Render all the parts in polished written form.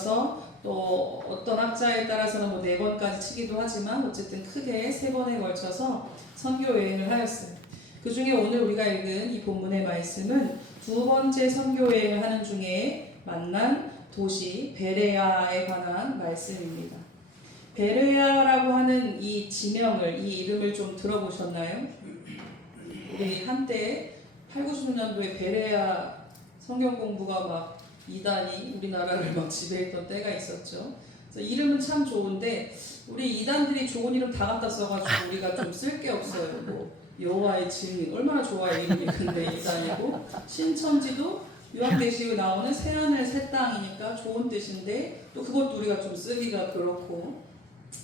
걸쳐서 또 어떤 학자에 따라서는 뭐 4번까지 치기도 하지만 어쨌든 크게 3번에 걸쳐서 선교 여행을 하였어요. 그 중에 오늘 우리가 읽은 이 본문의 말씀은 두 번째 선교 여행을 하는 중에 만난 도시 베레아에 관한 말씀입니다. 베레아라고 하는 이 지명을, 이 이름을 좀 들어보셨나요? 우리 한때 8, 90년도에 베레아 성경 공부가 막 이단이 우리나라를 막 지배했던 때가 있었죠. 그래서 이름은 참 좋은데 우리 이단들이 좋은 이름 다 갖다 써가지고 우리가 좀 쓸 게 없어요. 뭐 여호와의 증인 얼마나 좋아요 이름이. 근데 이단이고 신천지도 요한계시록에 나오는 새하늘 새 땅이니까 좋은 뜻인데 또 그것도 우리가 좀 쓰기가 그렇고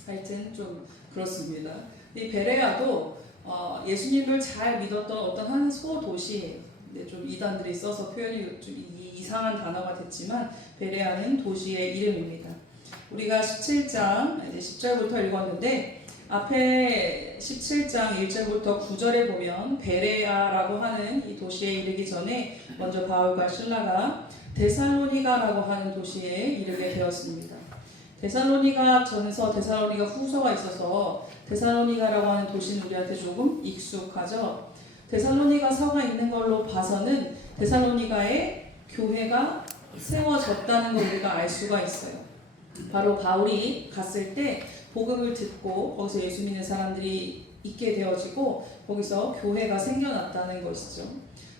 하여튼 좀 그렇습니다. 이 베레아도 예수님을 잘 믿었던 어떤 한 소도시예요. 근데 좀 이단들이 써서 표현이 좀 이상한 단어가 됐지만 베레아는 도시의 이름입니다. 우리가 17장 이제 10절부터 읽었는데 앞에 17장 1절부터 9절에 보면 베레아라고 하는 이 도시에 이르기 전에 먼저 바울과 실라가 데살로니가라고 하는 도시에 이르게 되었습니다. 데살로니가 전서, 데살로니가 후서가 있어서 데살로니가라고 하는 도시는 우리한테 조금 익숙하죠. 데살로니가 서가 있는 걸로 봐서는 데살로니가에 교회가 세워졌다는 걸 우리가 알 수가 있어요. 바로 바울이 갔을 때 복음을 듣고 거기서 예수 믿는 사람들이 있게 되어지고 거기서 교회가 생겨났다는 것이죠.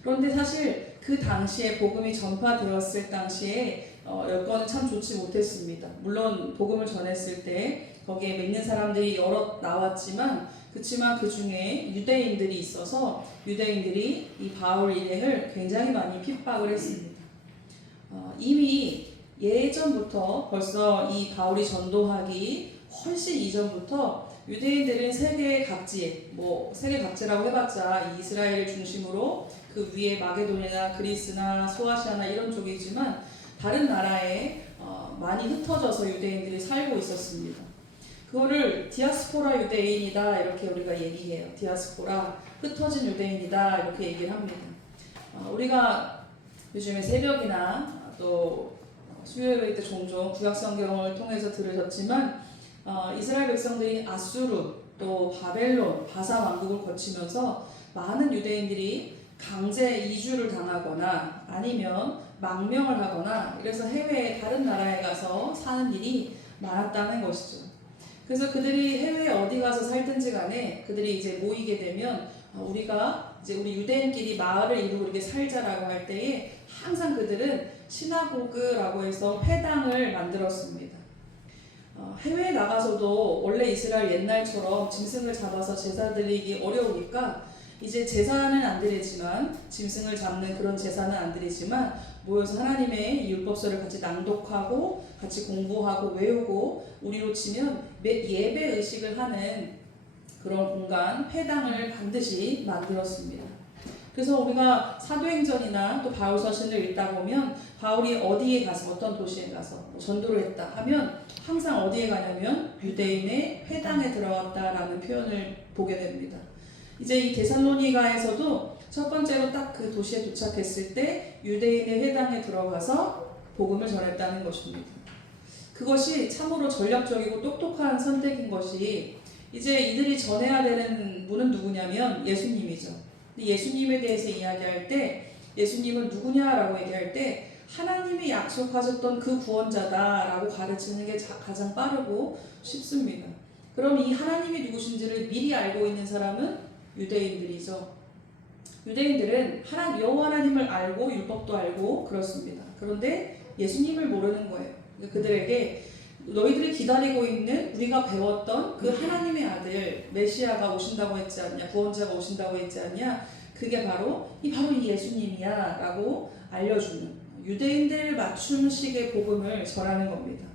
그런데 사실 그 당시에 복음이 전파되었을 당시에 여건은 참 좋지 못했습니다. 물론 복음을 전했을 때 거기에 믿는 사람들이 여럿 나왔지만 그렇지만 그 중에 유대인들이 있어서 유대인들이 이 바울 일행을 굉장히 많이 핍박을 했습니다. 이미 예전부터 벌써 이 바울이 전도하기 훨씬 이전부터 유대인들은 세계 각지에 세계 각지라고 해봤자 이스라엘을 중심으로 그 위에 마게도니아나 그리스나 소아시아나 이런 쪽이지만 다른 나라에 많이 흩어져서 유대인들이 살고 있었습니다. 그거를 디아스포라 유대인이다 이렇게 우리가 얘기해요. 디아스포라, 흩어진 유대인이다 이렇게 얘기를 합니다. 우리가 요즘에 새벽이나 또 수요일 때 종종 구약성경을 통해서 들으셨지만 이스라엘 백성들이 아수르 또 바벨론, 바사 왕국을 거치면서 많은 유대인들이 강제 이주를 당하거나 아니면 망명을 하거나 이래서 해외 다른 나라에 가서 사는 일이 많았다는 것이죠. 그래서 그들이 해외에 어디 가서 살든지 간에 그들이 이제 모이게 되면 우리가 이제 우리 유대인끼리 마을을 이루고 이렇게 살자라고 할 때에 항상 그들은 시나고그라고 해서 회당을 만들었습니다. 해외에 나가서도 원래 이스라엘 옛날처럼 짐승을 잡아서 제사 드리기 어려우니까 이제 제사는 안 드리지만 짐승을 잡는 그런 제사는 안 드리지만 모여서 하나님의 율법서를 같이 낭독하고 같이 공부하고 외우고 우리로 치면 예배 의식을 하는 그런 공간 회당을 반드시 만들었습니다. 그래서 우리가 사도행전이나 또 바울 서신을 읽다 보면 바울이 어디에 가서 어떤 도시에 가서 전도를 했다 하면 항상 어디에 가냐면 유대인의 회당에 들어갔다라는 표현을 보게 됩니다. 이제 이 데살로니가에서도 첫 번째로 딱 그 도시에 도착했을 때 유대인의 회당에 들어가서 복음을 전했다는 것입니다. 그것이 참으로 전략적이고 똑똑한 선택인 것이 이제 이들이 전해야 되는 분은 누구냐면 예수님이죠. 근데 예수님에 대해서 이야기할 때 예수님은 누구냐라고 얘기할 때 하나님이 약속하셨던 그 구원자다라고 가르치는 게 가장 빠르고 쉽습니다. 그럼 이 하나님이 누구신지를 미리 알고 있는 사람은 유대인들이죠. 유대인들은 여호와 하나님을 알고 율법도 알고 그렇습니다. 그런데 예수님을 모르는 거예요. 그들에게 너희들이 기다리고 있는 우리가 배웠던 그 하나님의 아들 메시아가 오신다고 했지 않냐, 구원자가 오신다고 했지 않냐, 그게 바로 이 예수님이야 라고 알려주는 유대인들 맞춤식의 복음을 전하는 겁니다.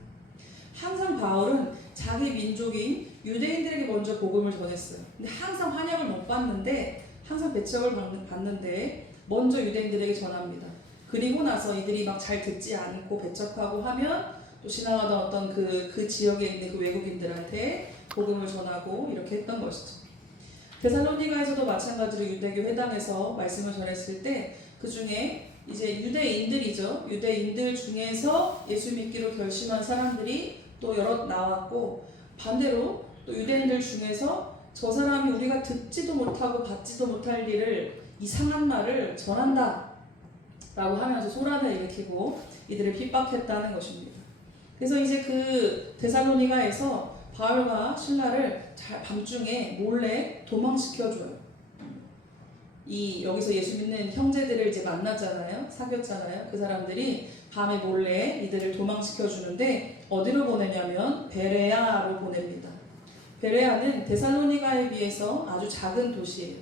항상 바울은 자기 민족인 유대인들에게 먼저 복음을 전했어요. 근데 항상 환영을 못 받는데 항상 배척을 받는데 먼저 유대인들에게 전합니다. 그리고 나서 이들이 막 잘 듣지 않고 배척하고 하면 또 지나가던 어떤 그 지역에 있는 그 외국인들한테 복음을 전하고 이렇게 했던 것이죠. 데살로니가에서도 마찬가지로 유대교 회당에서 말씀을 전했을 때 그 중에 이제 유대인들이죠. 유대인들 중에서 예수 믿기로 결심한 사람들이 또 여럿 나왔고, 반대로 또 유대인들 중에서 저 사람이 우리가 듣지도 못하고 받지도 못할 일을, 이상한 말을 전한다 라고 하면서 소란을 일으키고 이들을 핍박했다는 것입니다. 그래서 이제 그 데살로니가에서 바울과 신라를 밤중에 몰래 도망시켜줘요. 여기서 예수 믿는 형제들을 이제 만났잖아요. 사귀었잖아요. 그 사람들이 밤에 몰래 이들을 도망시켜주는데 어디로 보내냐면 베레아로 보냅니다. 베레아는 데살로니가에 비해서 아주 작은 도시예요.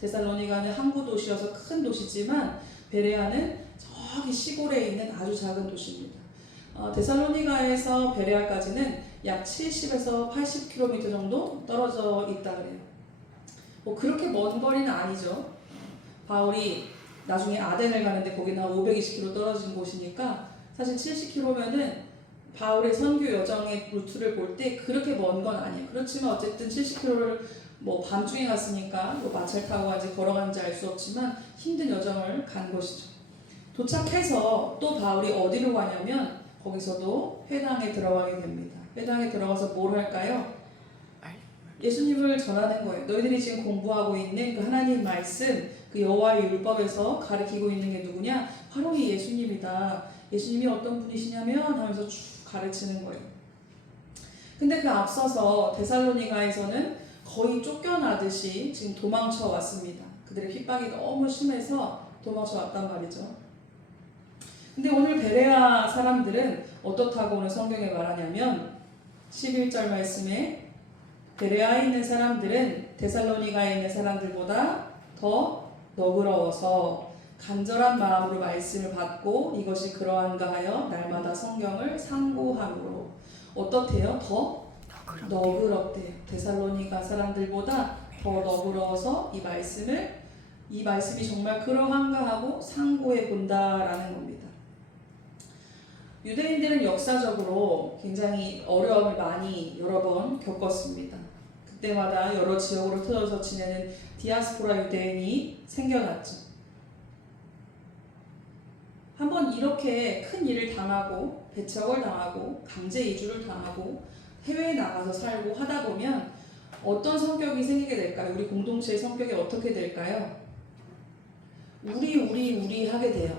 데살로니가는 항구 도시여서 큰 도시지만 베레아는 저기 시골에 있는 아주 작은 도시입니다. 데살로니가에서 베레아까지는 약 70에서 80km 정도 떨어져 있다 그래요. 뭐 그렇게 먼 거리는 아니죠. 바울이 나중에 아덴을 가는데 거기는 한 520km 떨어진 곳이니까 사실 70km면은 바울의 선교 여정의 루트를 볼 때 그렇게 먼 건 아니에요. 그렇지만 어쨌든 70km를 뭐 밤중에 갔으니까 뭐 마차를 타고 간지 걸어간지 알 수 없지만 힘든 여정을 간 것이죠. 도착해서 또 바울이 어디로 가냐면 거기서도 회당에 들어가게 됩니다. 회당에 들어가서 뭘 할까요? 예수님을 전하는 거예요. 너희들이 지금 공부하고 있는 그 하나님 말씀, 그 여호와의 율법에서 가르치고 있는 게 누구냐? 바로 이 예수님이다. 예수님이 어떤 분이시냐면 하면서 쭉 가르치는 거예요. 근데 그 앞서서 데살로니가에서는 거의 쫓겨나듯이 지금 도망쳐 왔습니다. 그들의 핍박이 너무 심해서 도망쳐 왔단 말이죠. 근데 오늘 베레아 사람들은 어떻다고 오늘 성경에 말하냐면 11절 말씀에 베레아에 있는 사람들은 데살로니가에 있는 사람들보다 더 너그러워서 간절한 마음으로 말씀을 받고 이것이 그러한가 하여 날마다 성경을 상고함으로 어떻대요? 더 너그럽대요. 데살로니가 사람들보다 더 너그러워서 이 말씀이 정말 그러한가 하고 상고해 본다라는 겁니다. 유대인들은 역사적으로 굉장히 어려움을 많이 여러 번 겪었습니다. 그때마다 여러 지역으로 틀어져 지내는 디아스포라 유대인이 생겨났죠. 한번 이렇게 큰 일을 당하고 배척을 당하고 강제 이주를 당하고 해외에 나가서 살고 하다 보면 어떤 성격이 생기게 될까요? 우리 공동체의 성격이 어떻게 될까요? 우리 하게 돼요.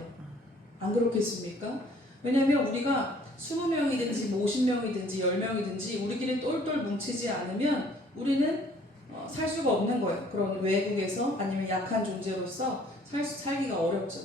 안 그렇겠습니까? 왜냐하면 우리가 20명이든지 50명이든지 10명이든지 우리끼리 똘똘 뭉치지 않으면 우리는 살 수가 없는 거예요. 그런 외국에서 아니면 약한 존재로서 살기가 어렵죠.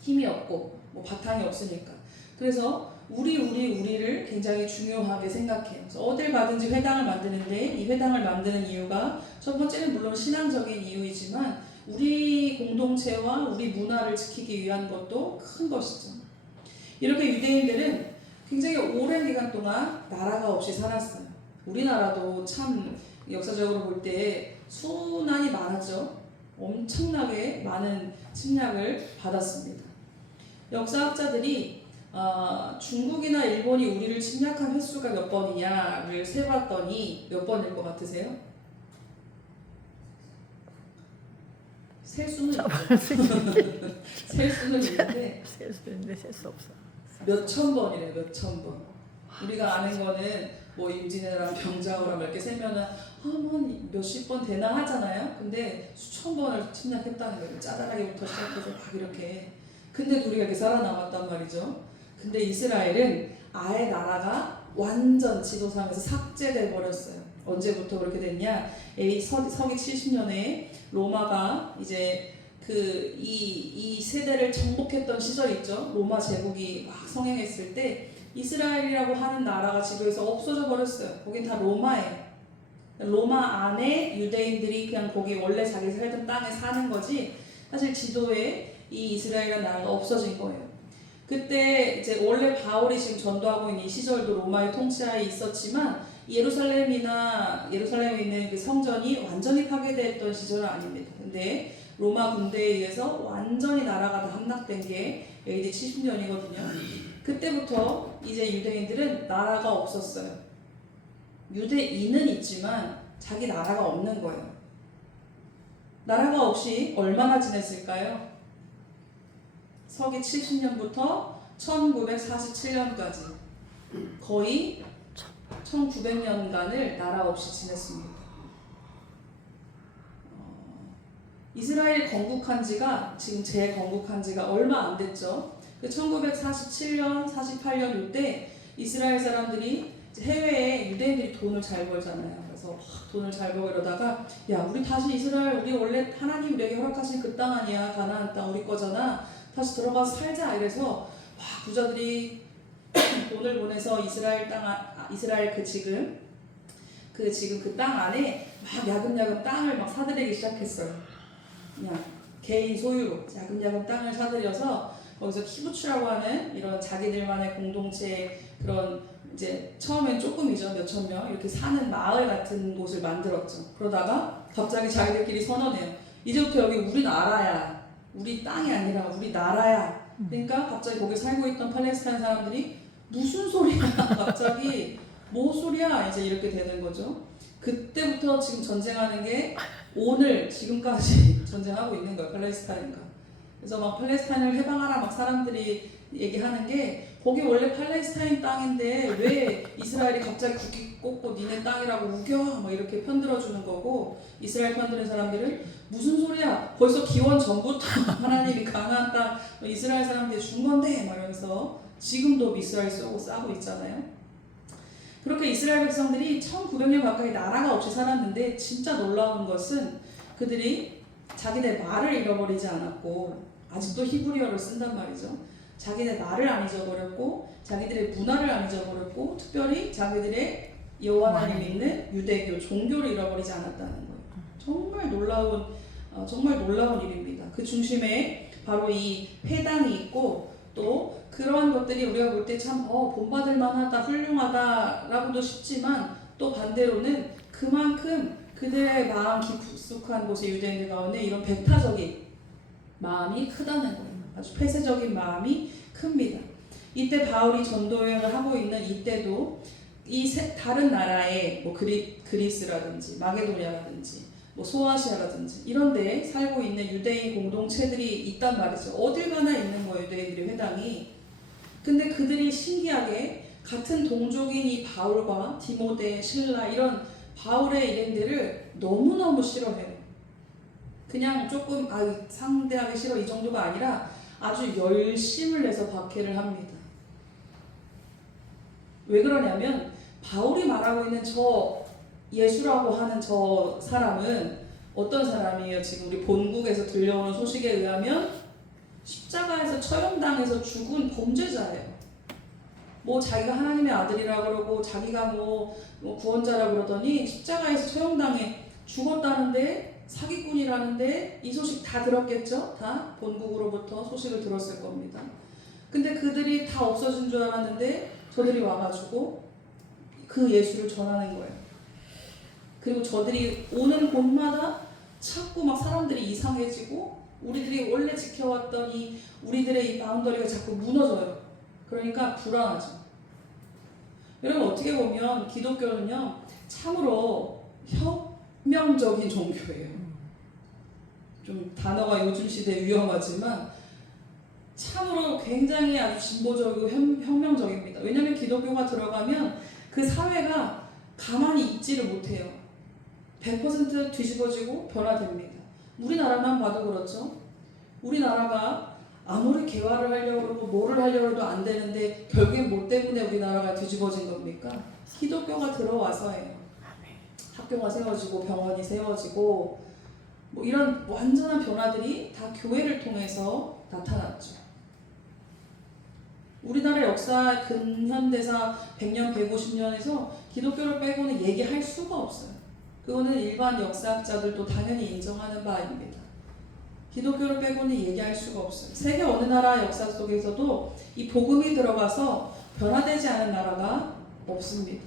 힘이 없고 뭐 바탕이 없으니까. 그래서 우리를 굉장히 중요하게 생각해요. 그래서 어딜 가든지 회당을 만드는데 이 회당을 만드는 이유가 첫 번째는 물론 신앙적인 이유이지만 우리 공동체와 우리 문화를 지키기 위한 것도 큰 것이죠. 이렇게 유대인들은 굉장히 오랜 기간 동안 나라가 없이 살았어요. 우리나라도 참 역사적으로 볼 때 수난이 많았죠. 엄청나게 많은 침략을 받았습니다. 역사학자들이 중국이나 일본이 우리를 침략한 횟수가 몇 번이냐를 세봤더니 몇 번일 것 같으세요? 셀 수는 셀 수는 있는데 셀 수 없어. 몇천 번이래. 몇천 번. 우리가 아는 거는 뭐 임진왜란 병자호란 몇 개 세면은 한 몇십 번 되나 하잖아요. 근데 수천 번을 침략했다는 거예요. 짜잘하게부터 시작해서 막 이렇게. 근데 우리가 이렇게 살아남았단 말이죠. 근데 이스라엘은 아예 나라가 완전 지도상에서 삭제돼 버렸어요. 언제부터 그렇게 됐냐? 서기 70년에 로마가 이제 이 세대를 정복했던 시절이 있죠. 로마 제국이 막 성행했을 때 이스라엘이라고 하는 나라가 지도에서 없어져 버렸어요. 거긴 다 로마예요. 로마 안에 유대인들이 그냥 거기 원래 자기 살던 땅에 사는 거지 사실 지도에 이 이스라엘이라는 나라가 없어진 거예요. 그때 이제 원래 바울이 지금 전도하고 있는 이 시절도 로마의 통치하에 있었지만 예루살렘에 있는 그 성전이 완전히 파괴됐던 시절은 아닙니다. 근데 로마 군대에 의해서 완전히 나라가 다 함락된 게 AD 70년이거든요. 그때부터 이제 유대인들은 나라가 없었어요. 유대인은 있지만 자기 나라가 없는 거예요. 나라가 없이 얼마나 지냈을까요? 서기 70년부터 1947년까지 거의 1900년간을 나라 없이 지냈습니다. 이스라엘 건국한 지가 지금 재건국한 지가 얼마 안 됐죠. 1947년, 48년 이때 이스라엘 사람들이 해외에 유대인들이 돈을 잘 벌잖아요. 그래서 돈을 잘 벌고 이러다가 야 우리 다시 이스라엘 우리 원래 하나님 우리에게 허락하신 그 땅 아니야. 가나안 땅 우리 거잖아. 다시 들어가서 살자. 이래서 부자들이 돈을 보내서 이스라엘 지금 그 땅 안에 막 야금야금 땅을 막 사들이기 시작했어요. 그냥 개인 소유로 야금야금 땅을 사들여서 거기서 키부츠라고 하는 이런 자기들만의 공동체 그런 이제 처음엔 조금이죠 몇천 명 이렇게 사는 마을 같은 곳을 만들었죠. 그러다가 갑자기 자기들끼리 선언해요. 이제부터 여기 우리 나라야. 우리 땅이 아니라 우리 나라야. 그러니까 갑자기 거기 살고 있던 팔레스타인 사람들이 무슨 소리야? 갑자기 뭐 소리야? 이제 이렇게 되는 거죠. 그때부터 지금 전쟁하는 게 오늘 지금까지 전쟁하고 있는 거예요. 팔레스타인과. 그래서 막 팔레스타인을 해방하라 막 사람들이 얘기하는 게 거기 원래 팔레스타인 땅인데 왜 이스라엘이 갑자기 국기 꽂고 니네 땅이라고 우겨? 막 이렇게 편들어주는 거고 이스라엘 편드는 사람들은 무슨 소리야? 벌써 기원 전부터 하나님이 가나안 땅 이스라엘 사람들이 준 건데 막 이러면서 지금도 이스라엘 싸고 있잖아요. 그렇게 이스라엘 백성들이 1900년 가까이 나라가 없이 살았는데 진짜 놀라운 것은 그들이 자기네 말을 잃어버리지 않았고 아직도 히브리어를 쓴단 말이죠. 자기네 말을 안 잊어버렸고 자기들의 문화를 안 잊어버렸고 특별히 자기들의 여호와 하나님 믿는 유대교 종교를 잃어버리지 않았다는 거예요. 정말 놀라운 일입니다. 그 중심에 바로 이 회당이 있고 또 그러한 것들이 우리가 볼 때 참 본받을 만하다 훌륭하다라고도 싶지만 또 반대로는 그만큼 그들의 마음 깊숙한 곳의 유대인들 가운데 이런 배타적인 마음이 크다는 거예요. 아주 폐쇄적인 마음이 큽니다. 이때 바울이 전도 여행을 하고 있는 이때도 이 다른 나라의 뭐 그리스라든지 마게도니아라든지 뭐 소아시아라든지 이런 데 살고 있는 유대인 공동체들이 있단 말이죠. 어딜 가나 있는 거예요. 유대인들의 회당이. 근데 그들이 신기하게 같은 동족인 이 바울과 디모데, 실라 이런 바울의 일행들을 너무너무 싫어해요. 그냥 조금 상대하기 싫어 이 정도가 아니라 아주 열심을 내서 박해를 합니다. 왜 그러냐면 바울이 말하고 있는 저 예수라고 하는 저 사람은 어떤 사람이에요? 지금 우리 본국에서 들려오는 소식에 의하면 십자가에서 처형당해서 죽은 범죄자예요. 뭐 자기가 하나님의 아들이라고 그러고 자기가 뭐 구원자라고 그러더니 십자가에서 처형당해 죽었다는데 사기꾼이라는데 이 소식 다 들었겠죠? 다 본국으로부터 소식을 들었을 겁니다. 근데 그들이 다 없어진 줄 알았는데 저들이 와가지고 그 예수를 전하는 거예요. 그리고 저들이 오는 곳마다 자꾸 막 사람들이 이상해지고 우리들이 원래 지켜왔던 우리들의 이 바운더리가 자꾸 무너져요. 그러니까 불안하죠. 여러분 어떻게 보면 기독교는요 참으로 혁명적인 종교예요. 좀 단어가 요즘 시대에 위험하지만 참으로 굉장히 아주 진보적이고 혁명적입니다. 왜냐하면 기독교가 들어가면 그 사회가 가만히 있지를 못해요. 100% 뒤집어지고 변화됩니다. 우리나라만 봐도 그렇죠. 우리나라가 아무리 개화를 하려고 그러고 뭐를 하려고 해도 안 되는데 결국엔 뭐 때문에 우리나라가 뒤집어진 겁니까? 기독교가 들어와서예요. 학교가 세워지고 병원이 세워지고 뭐 이런 완전한 변화들이 다 교회를 통해서 나타났죠. 우리나라 역사 근현대사 100년, 150년에서 기독교를 빼고는 얘기할 수가 없어요. 그거는 일반 역사학자들도 당연히 인정하는 바입니다. 기독교를 빼고는 얘기할 수가 없어요. 세계 어느 나라 역사 속에서도 이 복음이 들어가서 변화되지 않은 나라가 없습니다.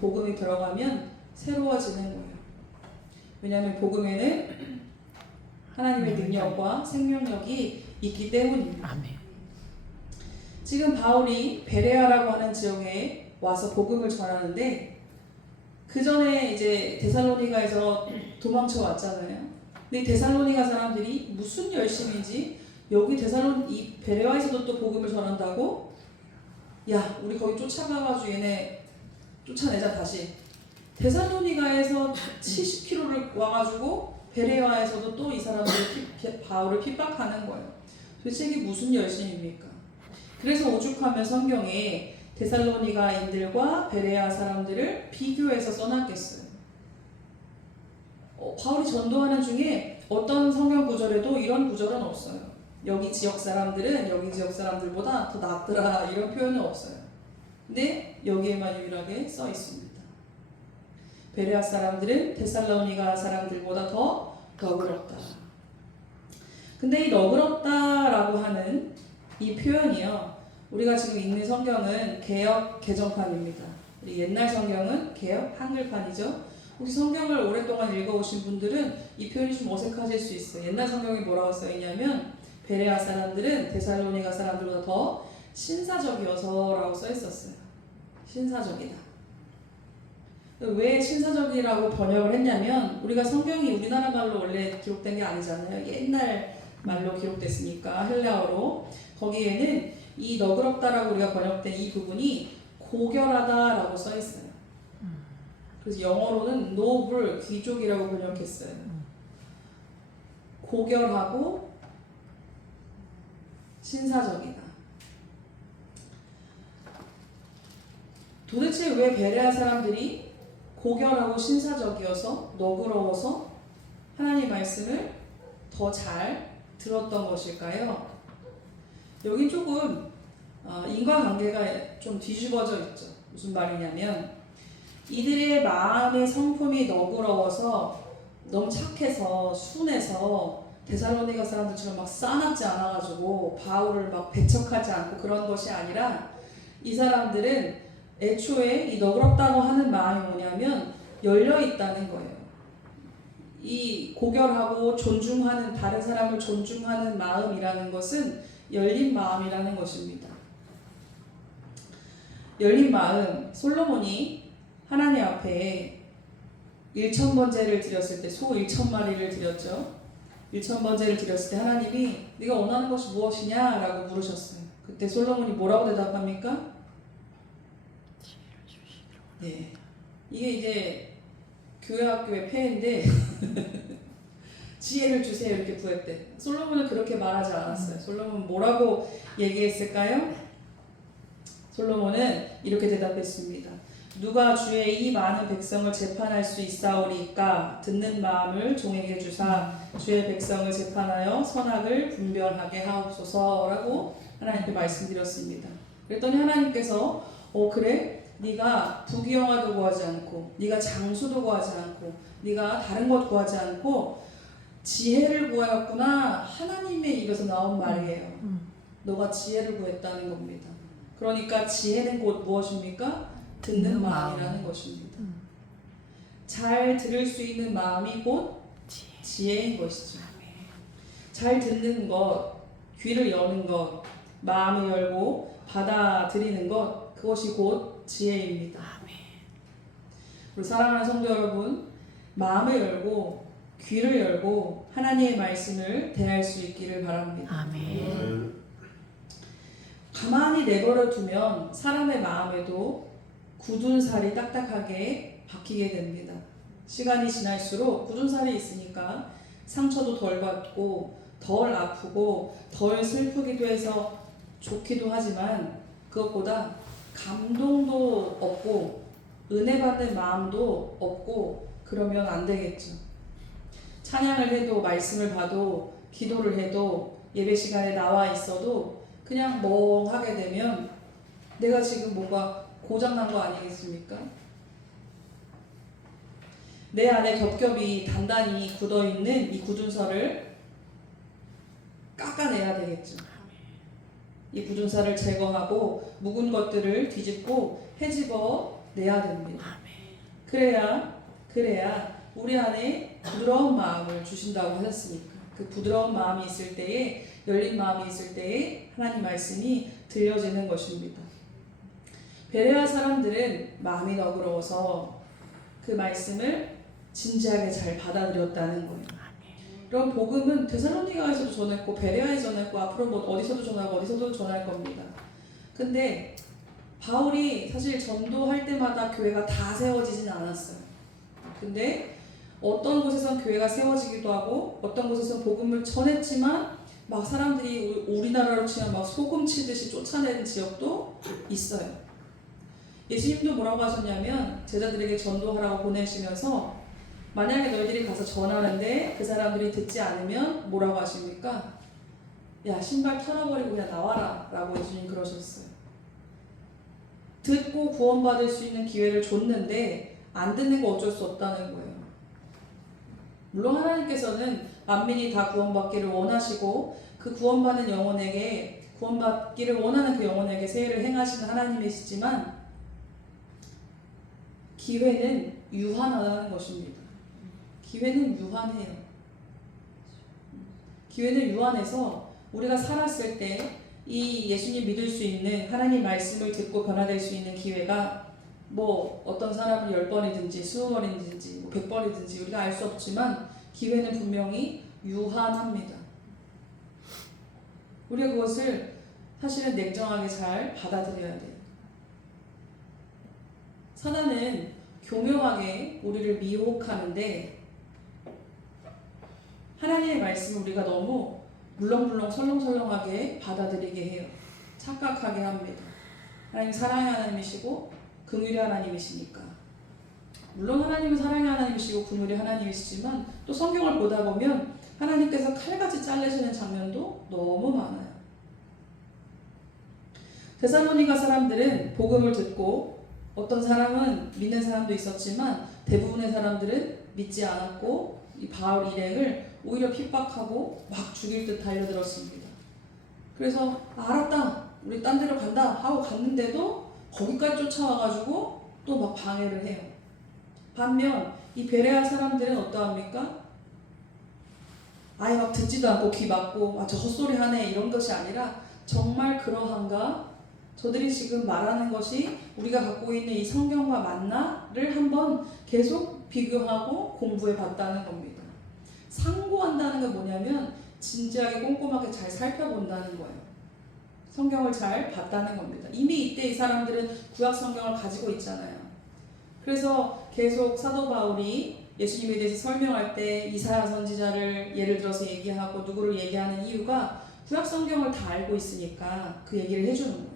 복음이 들어가면 새로워지는 거예요. 왜냐하면 복음에는 하나님의 능력과 생명력이 있기 때문입니다. 아멘. 지금 바울이 베레아라고 하는 지역에 와서 복음을 전하는데 그 전에 이제 데살로니가에서 도망쳐 왔잖아요. 근데 데살로니가 사람들이 무슨 열심인지 여기 이 베레아에서도 또 복음을 전한다고? 야, 우리 거기 쫓아가가지고 얘네 쫓아내자 다시. 데살로니가에서 70km를 와가지고 베레아에서도 또 이 사람들이 바울을 핍박하는 거예요. 도대체 이게 무슨 열심입니까? 그래서 오죽하면 성경에 데살로니가인들과 베레아 사람들을 비교해서 써놨겠어요. 바울이 전도하는 중에 어떤 성경 구절에도 이런 구절은 없어요. 여기 지역 사람들은 여기 지역 사람들보다 더 낫더라 이런 표현은 없어요. 근데 여기에만 유일하게 써 있습니다. 베레아 사람들은 데살로니가 사람들보다 더 너그럽다. 근데 이 너그럽다라고 하는 이 표현이요, 우리가 지금 읽는 성경은 개역 개정판입니다. 우리 옛날 성경은 개역 한글판이죠. 혹시 성경을 오랫동안 읽어오신 분들은 이 표현이 좀 어색하실 수 있어요. 옛날 성경에 뭐라고 써있냐면 베레아 사람들은 데살로니가 사람들보다 더 신사적이어서 라고 써있었어요. 신사적이다. 왜 신사적이라고 번역을 했냐면 우리가 성경이 우리나라 말로 원래 기록된 게 아니잖아요. 옛날 말로 기록됐으니까 헬라어로. 거기에는 이 너그럽다라고 우리가 번역된 이 부분이 고결하다라고 써있어요. 그래서 영어로는 noble, 귀족이라고 번역했어요. 고결하고 신사적이다. 도대체 왜 베레아 사람들이 고결하고 신사적이어서 너그러워서 하나님 말씀을 더 잘 들었던 것일까요? 여긴 조금 인과관계가 좀 뒤집어져 있죠. 무슨 말이냐면 이들의 마음의 성품이 너그러워서 너무 착해서 순해서 데살로니가 사람들처럼 막 싸납지 않아가지고 바울을 막 배척하지 않고 그런 것이 아니라 이 사람들은 애초에 이 너그럽다고 하는 마음이 뭐냐면 열려 있다는 거예요. 이 고결하고 존중하는, 다른 사람을 존중하는 마음이라는 것은 열린 마음이라는 것입니다. 열린 마음, 솔로몬이 하나님 앞에 1,000번제를 드렸을 때, 소 1,000마리를 드렸죠. 1,000번제를 드렸을 때 하나님이 네가 원하는 것이 무엇이냐? 라고 물으셨어요. 그때 솔로몬이 뭐라고 대답합니까? 네. 이게 이제 교회 학교의 폐해인데 지혜를 주세요 이렇게 구했대. 솔로몬은 그렇게 말하지 않았어요. 솔로몬은 뭐라고 얘기했을까요? 솔로몬은 이렇게 대답했습니다. 누가 주의 이 많은 백성을 재판할 수 있사오리까? 듣는 마음을 종에게 주사 주의 백성을 재판하여 선악을 분별하게 하옵소서라고 하나님께 말씀드렸습니다. 그랬더니 하나님께서 그래? 네가 부귀영화도 구하지 않고 네가 장수도 구하지 않고 네가 다른 것 구하지 않고 지혜를 구하였구나. 하나님의 입에서 나온 말이에요. 너가 지혜를 구했다는 겁니다. 그러니까 지혜는 곧 무엇입니까? 듣는 마음이라는 것입니다. 잘 들을 수 있는 마음이 곧 지혜인 것이죠. 잘 듣는 것, 귀를 여는 것, 마음을 열고 받아들이는 것, 그것이 곧 지혜입니다. 우리 사랑하는 성도 여러분, 마음을 열고 귀를 열고 하나님의 말씀을 대할 수 있기를 바랍니다. 아멘. 가만히 내버려 두면 사람의 마음에도 굳은 살이 딱딱하게 박히게 됩니다. 시간이 지날수록 굳은 살이 있으니까 상처도 덜 받고 덜 아프고 덜 슬프기도 해서 좋기도 하지만 그것보다 감동도 없고 은혜 받는 마음도 없고 그러면 안 되겠죠. 찬양을 해도 말씀을 봐도 기도를 해도 예배 시간에 나와 있어도 그냥 멍하게 되면 내가 지금 뭔가 고장난 거 아니겠습니까? 내 안에 겹겹이 단단히 굳어있는 이 굳은 살을 깎아내야 되겠죠. 이 굳은 살을 제거하고 묵은 것들을 뒤집고 헤집어 내야 됩니다. 그래야 우리 안에 부드러운 마음을 주신다고 하셨으니까 그 부드러운 마음이 있을 때에 열린 마음이 있을 때에 하나님 말씀이 들려지는 것입니다. 베레아 사람들은 마음이 너그러워서 그 말씀을 진지하게 잘 받아들였다는 거예요. 이런 복음은 데살로니가에서도 전했고 베레아에 전했고 앞으로 뭐 어디서도 전하고 어디서도 전할 겁니다. 근데 바울이 사실 전도할 때마다 교회가 다 세워지진 않았어요. 근데 어떤 곳에선 교회가 세워지기도 하고 어떤 곳에선 복음을 전했지만 막 사람들이 우리나라로 치면 막 소금 치듯이 쫓아내는 지역도 있어요. 예수님도 뭐라고 하셨냐면 제자들에게 전도하라고 보내시면서 만약에 너희들이 가서 전하는데 그 사람들이 듣지 않으면 뭐라고 하십니까? 야, 신발 털어버리고 그냥 나와라 라고 예수님 그러셨어요. 듣고 구원받을 수 있는 기회를 줬는데 안 듣는 거 어쩔 수 없다는 거예요. 물론 하나님께서는 만민이 다 구원받기를 원하시고 그 구원받는 영혼에게 구원받기를 원하는 그 영혼에게 세례를 행하시는 하나님이시지만 기회는 유한하다는 것입니다. 기회는 유한해요. 기회는 유한해서 우리가 살았을 때 이 예수님 믿을 수 있는 하나님 말씀을 듣고 변화될 수 있는 기회가 뭐 어떤 사람은 10번이든지 20번이든지 100번이든지 우리가 알 수 없지만 기회는 분명히 유한합니다. 우리가 그것을 사실은 냉정하게 잘 받아들여야 돼요. 사단은 교묘하게 우리를 미혹하는데 하나님의 말씀을 우리가 너무 물렁물렁 설렁설렁하게 받아들이게 해요. 착각하게 합니다. 하나님 사랑의 하나님이시고 긍휼의 하나님이시니까. 물론 하나님은 사랑의 하나님이시고 긍휼의 하나님이시지만 또 성경을 보다 보면 하나님께서 칼같이 자르시는 장면도 너무 많아요. 데살로니가 사람들은 복음을 듣고 어떤 사람은 믿는 사람도 있었지만 대부분의 사람들은 믿지 않았고 이 바울 일행을 오히려 핍박하고 막 죽일 듯 달려들었습니다. 그래서 알았다, 우리 딴 데로 간다 하고 갔는데도 거기까지 쫓아와가지고 또 막 방해를 해요. 반면 이 베레아 사람들은 어떠합니까? 아예 막 듣지도 않고 귀 막고 저 헛소리 하네 이런 것이 아니라 정말 그러한가? 저들이 지금 말하는 것이 우리가 갖고 있는 이 성경과 맞나를 한번 계속 비교하고 공부해 봤다는 겁니다. 상고한다는 건 뭐냐면 진지하게 꼼꼼하게 잘 살펴본다는 거예요. 성경을 잘 봤다는 겁니다. 이미 이때 이 사람들은 구약 성경을 가지고 있잖아요. 그래서 계속 사도 바울이 예수님에 대해서 설명할 때 이사야 선지자를 예를 들어서 얘기하고 누구를 얘기하는 이유가 구약 성경을 다 알고 있으니까 그 얘기를 해주는 거예요.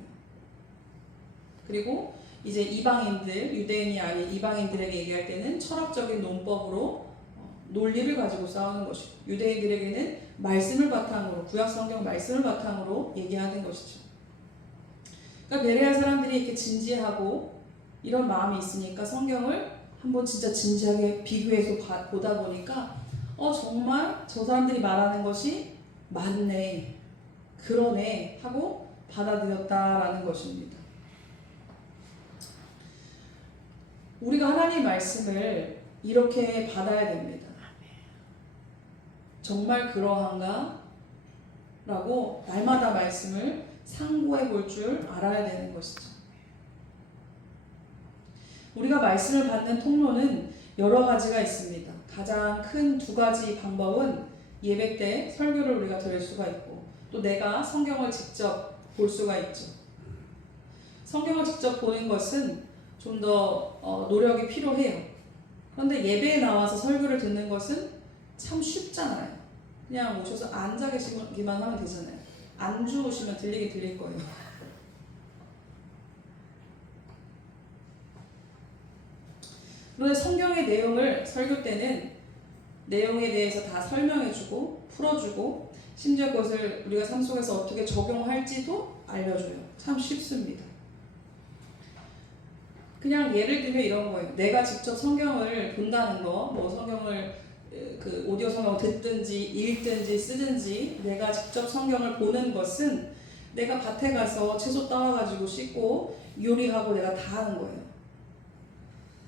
그리고 이제 이방인들, 유대인이 아닌 이방인들에게 얘기할 때는 철학적인 논법으로 논리를 가지고 싸우는 것이고 유대인들에게는 말씀을 바탕으로 구약 성경 말씀을 바탕으로 얘기하는 것이죠. 그러니까 베레아 사람들이 이렇게 진지하고 이런 마음이 있으니까 성경을 한번 진짜 진지하게 비교해서 보다 보니까 정말 저 사람들이 말하는 것이 맞네, 그러네 하고 받아들였다라는 것입니다. 우리가 하나님의 말씀을 이렇게 받아야 됩니다. 정말 그러한가? 라고 날마다 말씀을 상고해 볼 줄 알아야 되는 것이죠. 우리가 말씀을 받는 통로는 여러 가지가 있습니다. 가장 큰 두 가지 방법은 예배 때 설교를 우리가 들을 수가 있고 또 내가 성경을 직접 볼 수가 있죠. 성경을 직접 보는 것은 좀 더 노력이 필요해요. 그런데 예배에 나와서 설교를 듣는 것은 참 쉽잖아요. 그냥 오셔서 앉아 계시기만 하면 되잖아요. 안 주무시면 들리긴 들릴 거예요. 그런데 성경의 내용을 설교 때는 내용에 대해서 다 설명해주고 풀어주고 심지어 그것을 우리가 삶 속에서 어떻게 적용할지도 알려줘요. 참 쉽습니다. 그냥 예를 들면 이런 거예요. 내가 직접 성경을 본다는 거, 뭐 성경을 그 오디오 성경을 듣든지 읽든지 쓰든지 내가 직접 성경을 보는 것은 내가 밭에 가서 채소 따와가지고 씻고 요리하고 내가 다 하는 거예요.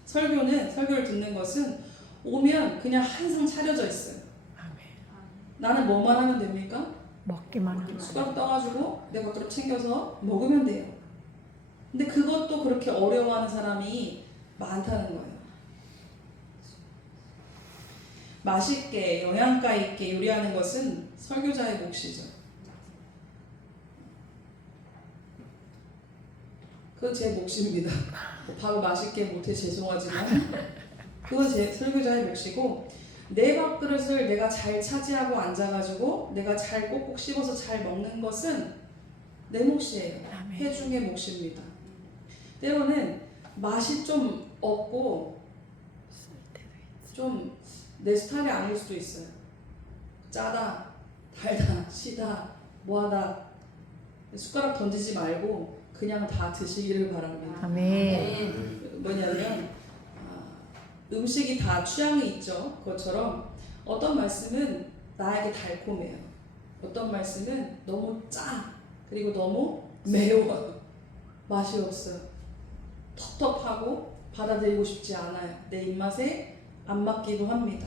설교를 듣는 것은 오면 그냥 항상 차려져 있어요. 나는 뭐만 하면 됩니까? 먹기만 하면 숟가락 떠가지고 내 밥그릇 챙겨서 먹으면 돼요. 근데 그것도 그렇게 어려워하는 사람이 많다는 거예요. 맛있게 영양가 있게 요리하는 것은 설교자의 몫이죠. 그건 제 몫입니다. 밥을 맛있게 못해 죄송하지만 그건 제 설교자의 몫이고, 내 밥그릇을 내가 잘 차지하고 앉아가지고 내가 잘 꼭꼭 씹어서 잘 먹는 것은 내 몫이에요. 회중의 몫입니다. 때로는 맛이 좀 없고 좀 내 스타일이 아닐 수도 있어요. 짜다, 달다, 시다, 뭐하다. 숟가락 던지지 말고 그냥 다 드시기를 바랍니다. 아멘. 뭐냐면 음식이 다 취향이 있죠. 그것처럼 어떤 말씀은 나에게 달콤해요. 어떤 말씀은 너무 짜. 그리고 너무 매워. 맛이 없어요. 텁텁하고 받아들이고 싶지 않아요. 내 입맛에 안 맞기도 합니다.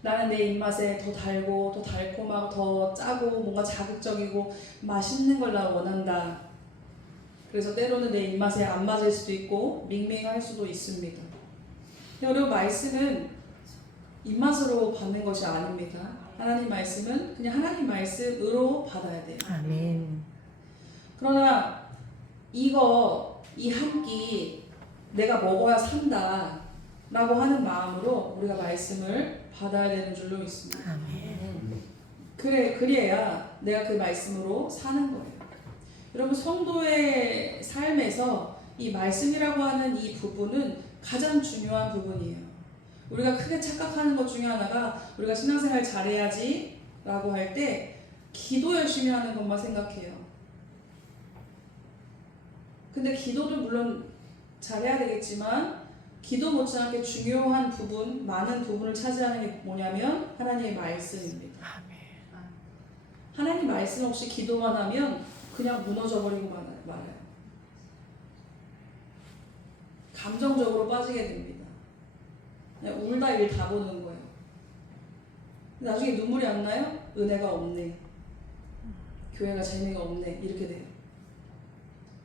나는 내 입맛에 더 달고 더 달콤하고 더 짜고 뭔가 자극적이고 맛있는 걸 나 원한다. 그래서 때로는 내 입맛에 안 맞을 수도 있고 밍밍할 수도 있습니다. 여러분, 말씀은 입맛으로 받는 것이 아닙니다. 하나님 말씀은 그냥 하나님 말씀으로 받아야 돼요. 아멘. 그러나 이 한 끼 내가 먹어야 산다 라고 하는 마음으로 우리가 말씀을 받아야 되는 줄로 있습니다. 아멘. 그래야 내가 그 말씀으로 사는 거예요. 여러분, 성도의 삶에서 이 말씀이라고 하는 이 부분은 가장 중요한 부분이에요. 우리가 크게 착각하는 것 중에 하나가 우리가 신앙생활 잘해야지 라고 할 때 기도 열심히 하는 것만 생각해요. 근데 기도도 물론 잘해야 되겠지만 기도 못지않게 중요한 부분, 많은 부분을 차지하는 게 뭐냐면 하나님의 말씀입니다. 하나님 말씀 없이 기도만 하면 그냥 무너져버리고 말아요. 감정적으로 빠지게 됩니다. 그냥 울다 일 다 보는 거예요. 나중에 눈물이 안 나요? 은혜가 없네. 교회가 재미가 없네. 이렇게 돼요.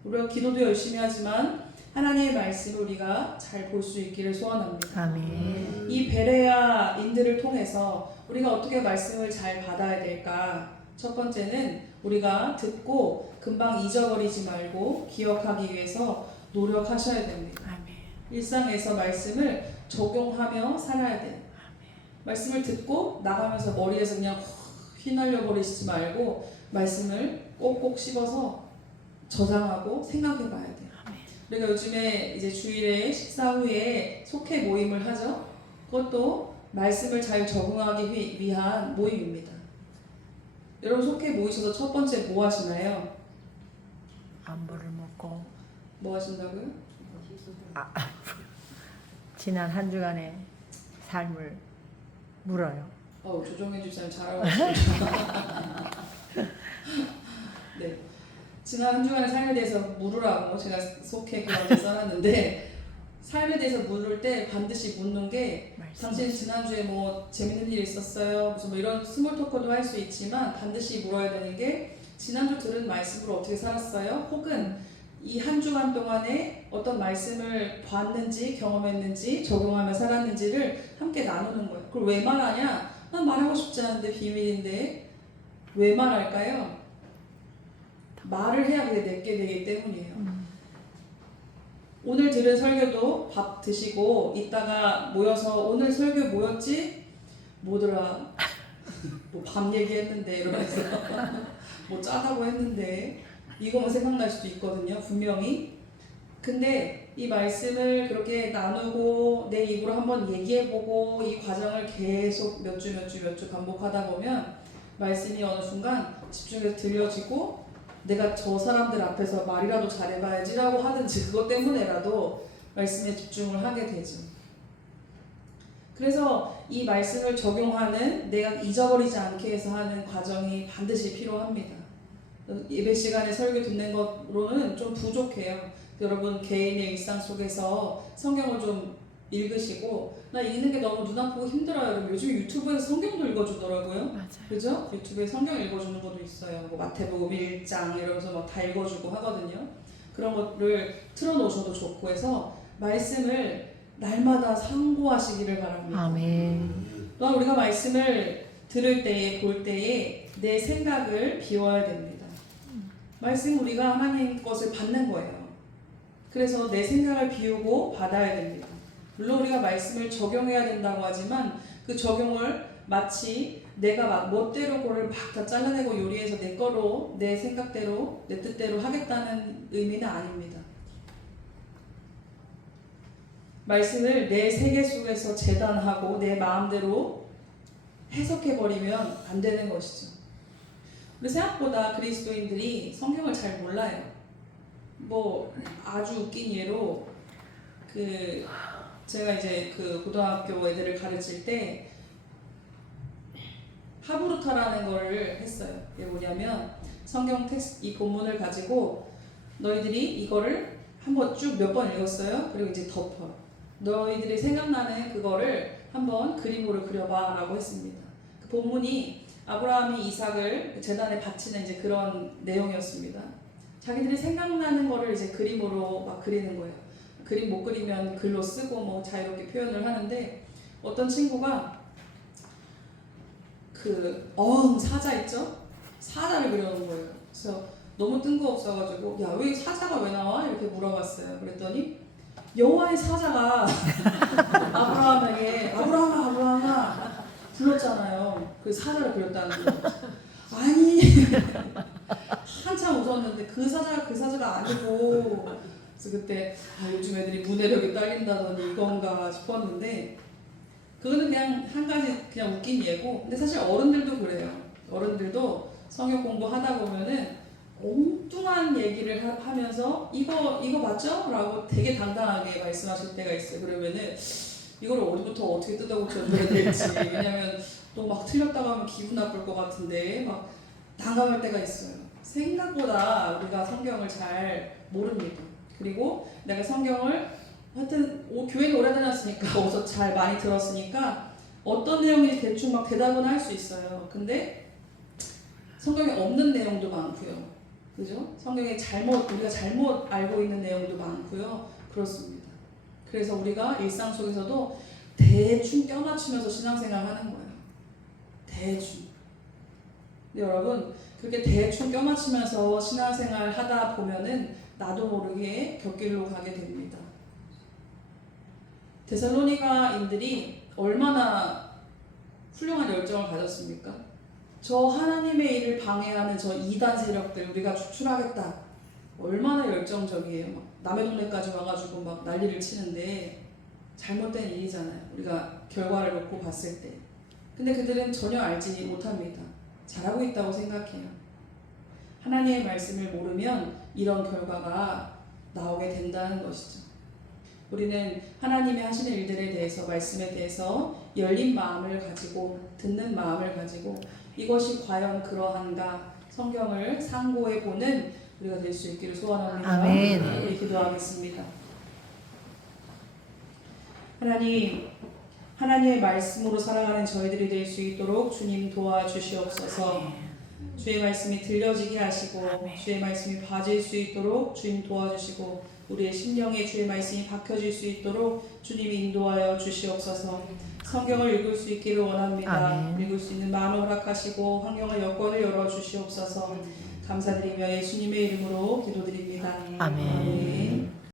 우리가 기도도 열심히 하지만 하나님의 말씀을 우리가 잘 볼 수 있기를 소원합니다. 아멘. 이 베레아인들을 통해서 우리가 어떻게 말씀을 잘 받아야 될까? 첫 번째는 우리가 듣고 금방 잊어버리지 말고 기억하기 위해서 노력하셔야 됩니다. 아멘. 일상에서 말씀을 적용하며 살아야 돼요. 말씀을 듣고 나가면서 머리에서 그냥 휘날려 버리시지 말고 말씀을 꼭꼭 씹어서 저장하고 생각해 봐야 돼요. 우리가 요즘에 이제 주일에 식사 후에 속회 모임을 하죠. 그것도 말씀을 잘 적응하기 위한 모임입니다. 여러분, 속회 모이셔서 첫 번째 뭐 하시나요? 안부를 묻고 뭐 하신다고요? 지난 한 주간의 삶을 물어요. 조정혜 집사님 잘하고 계십니다. 네. 지난 한 주간의 삶에 대해서 물으라고 제가 속해 그런데 써놨는데, 삶에 대해서 물을 때 반드시 묻는 게 당신 지난주에 뭐 재밌는 일 있었어요? 무슨 뭐 이런 스몰 토크도 할 수 있지만 반드시 물어야 되는 게 지난주 들은 말씀으로 어떻게 살았어요? 혹은 이 한 주간 동안에 어떤 말씀을 봤는지 경험했는지 적용하며 살았는지를 함께 나누는 거예요. 그걸 왜 말하냐? 난 말하고 싶지 않은데 비밀인데 왜 말할까요? 말을 해야 그게 내게 되기 때문이에요. 오늘 들은 설교도 밥 드시고 이따가 모여서 오늘 설교 뭐였지? 뭐더라? 뭐 밥 얘기했는데 이러면서 뭐 짜다고 했는데 이거만 생각날 수도 있거든요. 분명히. 근데 이 말씀을 그렇게 나누고 내 입으로 한번 얘기해보고 이 과정을 계속 몇 주 반복하다 보면 말씀이 어느 순간 집중해서 들려지고 내가 저 사람들 앞에서 말이라도 잘해봐야지라고 하든지 그것 때문에라도 말씀에 집중을 하게 되죠. 그래서 이 말씀을 적용하는, 내가 잊어버리지 않게 해서 하는 과정이 반드시 필요합니다. 예배 시간에 설교 듣는 것으로는 좀 부족해요. 여러분, 개인의 일상 속에서 성경을 좀 읽으시고, 나 읽는 게 너무 눈 아프고 힘들어요. 여러분, 요즘 유튜브에서 성경도 읽어주더라고요. 맞아요. 그죠? 유튜브에 성경 읽어주는 것도 있어요. 뭐 마태복음 1장 이러면서 막 다 읽어주고 하거든요. 그런 것을 틀어놓으셔도 좋고 해서 말씀을 날마다 상고하시기를 바랍니다. 아멘. 또한 우리가 말씀을 들을 때에 볼 때에 내 생각을 비워야 됩니다. 말씀 우리가 하나님 것을 받는 거예요. 그래서 내 생각을 비우고 받아야 됩니다. 물론 우리가 말씀을 적용해야 된다고 하지만 그 적용을 마치 내가 막 멋대로 그걸 막 다 잘라내고 요리해서 내 거로 내 생각대로 내 뜻대로 하겠다는 의미는 아닙니다. 말씀을 내 세계 속에서 재단하고 내 마음대로 해석해버리면 안 되는 것이죠. 우리 생각보다 그리스도인들이 성경을 잘 몰라요. 뭐 아주 웃긴 예로 제가 이제 그 고등학교 애들을 가르칠 때 하브루타라는 거를 했어요. 이게 뭐냐면 성경 텍스트 이 본문을 가지고 너희들이 이거를 한번 쭉 몇 번 읽었어요. 그리고 이제 덮어. 너희들이 생각나는 그거를 한번 그림으로 그려봐 라고 했습니다. 그 본문이 아브라함이 이삭을 제단에 바치는 이제 그런 내용이었습니다. 자기들이 생각나는 거를 이제 그림으로 막 그리는 거예요. 그림 못 그리면 글로 쓰고 뭐 자유롭게 표현을 하는데 어떤 친구가 사자 있죠? 사자를 그려놓은 거예요. 그래서 너무 뜬금없어가지고 야, 왜 사자가 왜 나와? 이렇게 물어봤어요. 그랬더니 여호와의 사자가 아브라함에게 아브라함아 불렀잖아요. 그 사자를 그렸다는 거예요. 아니 한참 웃었는데 그 사자가 아니고 그래서 그때 요즘 애들이 문해력이 딸린다더니 이건가 싶었는데 그거는 그냥 한 가지 그냥 웃긴 예고 근데 사실 어른들도 그래요. 어른들도 성경 공부하다 보면은 엉뚱한 얘기를 하면서 이거 맞죠? 라고 되게 당당하게 말씀하실 때가 있어요. 그러면은 이걸 어디부터 어떻게 뜯어고쳐줘야 될지 왜냐면 또 막 틀렸다고 하면 기분 나쁠 것 같은데 막 당황할 때가 있어요. 생각보다 우리가 성경을 잘 모릅니다. 그리고 내가 성경을 하여튼 교회는 오래 다녔으니까 어디서 잘 많이 들었으니까 어떤 내용인지 대충 막 대답은 할 수 있어요. 근데 성경에 없는 내용도 많고요. 그죠? 성경에 우리가 잘못 알고 있는 내용도 많고요. 그렇습니다. 그래서 우리가 일상 속에서도 대충 껴맞추면서 신앙생활 하는 거예요. 대충. 근데 여러분, 그렇게 대충 껴맞추면서 신앙생활 하다 보면은 나도 모르게 곁길로 가게 됩니다. 데살로니가인들이 얼마나 훌륭한 열정을 가졌습니까? 저 하나님의 일을 방해하는 저 이단 세력들 우리가 추출하겠다. 얼마나 열정적이에요. 막 남의 동네까지 와가지고 막 난리를 치는데 잘못된 일이잖아요. 우리가 결과를 놓고 봤을 때. 근데 그들은 전혀 알지 못합니다. 잘하고 있다고 생각해요. 하나님의 말씀을 모르면 이런 결과가 나오게 된다는 것이죠. 우리는 하나님의 하시는 일들에 대해서 말씀에 대해서 열린 마음을 가지고 듣는 마음을 가지고 이것이 과연 그러한가 성경을 상고해 보는 우리가 될 수 있기를 소원합니다. 아멘. 우리 기도하겠습니다. 하나님, 하나님의 말씀으로 살아가는 저희들이 될 수 있도록 주님 도와주시옵소서. 주의 말씀이 들려지게 하시고 주의 말씀이 봐질 수 있도록 주님 도와주시고 우리의 심령에 주의 말씀이 박혀질 수 있도록 주님이 인도하여 주시옵소서. 성경을 읽을 수 있기를 원합니다. 아멘. 읽을 수 있는 마음을 허락하시고 환경을 여건을 열어주시옵소서. 감사드리며 예수님의 이름으로 기도드립니다. 아멘. 아멘.